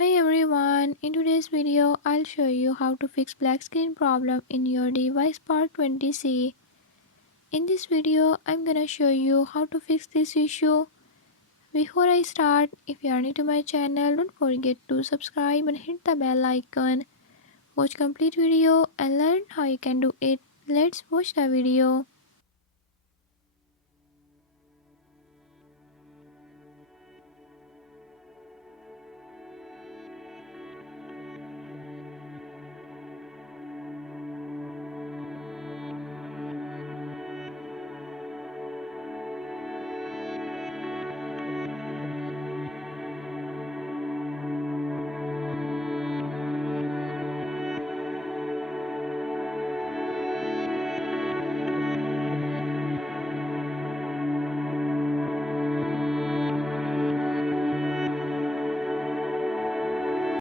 Hi everyone, in today's video I'll show you how to fix black screen problem in your device Spark 20C. In this video I'm gonna show you how to fix this issue. Before I start, if you are new to my channel, don't forget to subscribe and hit the bell icon. Watch complete video and learn how you can do it. Let's watch the video.